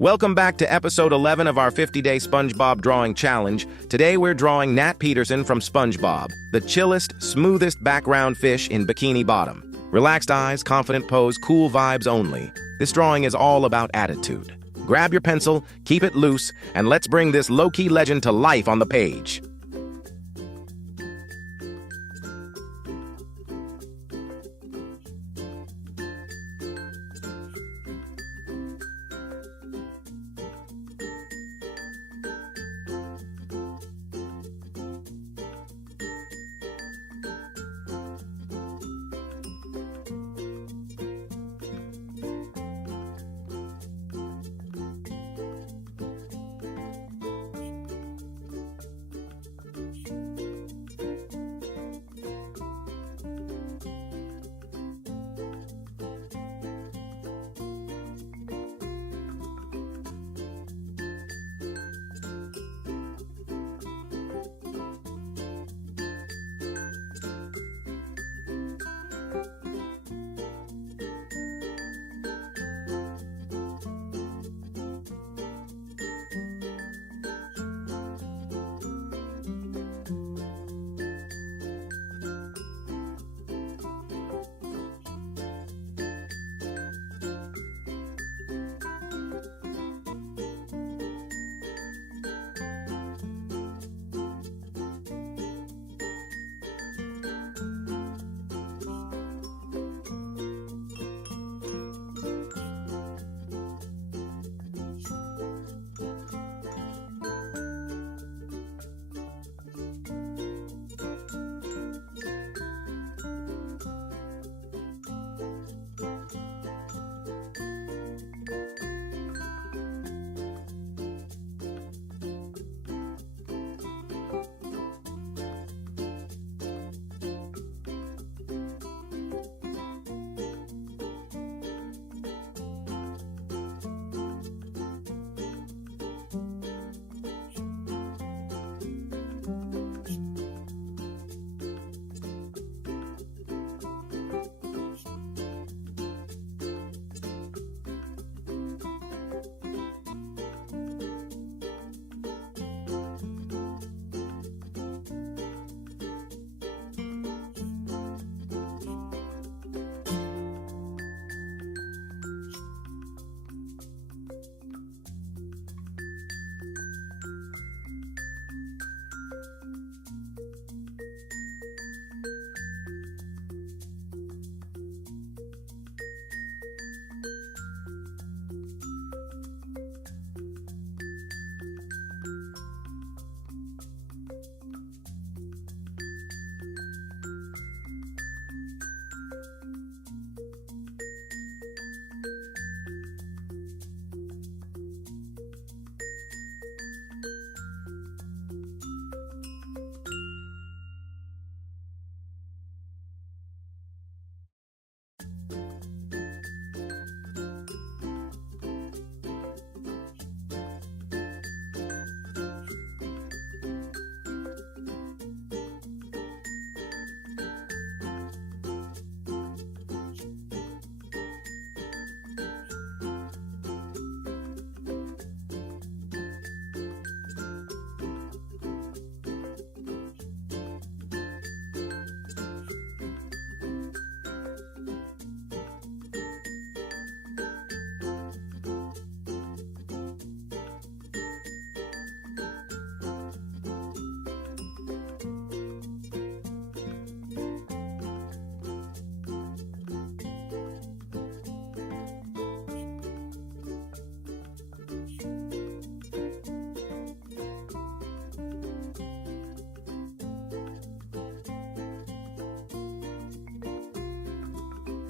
Welcome back to episode 11 of our 50-day SpongeBob drawing challenge. Today we're drawing Nat Peterson from SpongeBob, the chillest, smoothest background fish in Bikini Bottom. Relaxed eyes, confident pose, cool vibes only. This drawing is all about attitude. Grab your pencil, keep it loose, and let's bring this low-key legend to life on the page.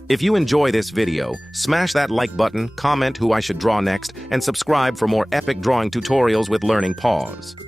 If you enjoy this video, smash that like button, comment who I should draw next, and subscribe for more epic drawing tutorials with Learning Pause.